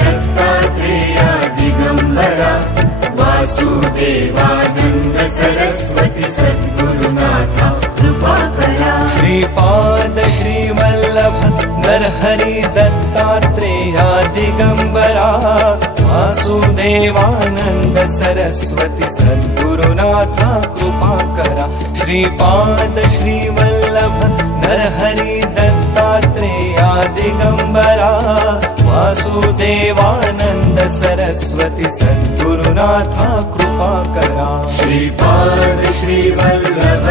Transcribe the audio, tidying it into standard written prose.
दत्तात्रेया दिगंबरा वासुदेवानंद सरस्वती सद्गुरुनाथा कृपा करा श्रीपाद श्रीवल्लभ नरहरि दत्तात्रेया दिगंबरा वासुदेवानंद सरस्वती सद्गुरुनाथा कृपा करा श्रीपाद श्रीवल्लभ नरहरि दत्तात्रेया दिगंबरा वासुदेवानंद सरस्वती सद्गुरुनाथा कृपा करा श्रीपाद श्रीवल्लभ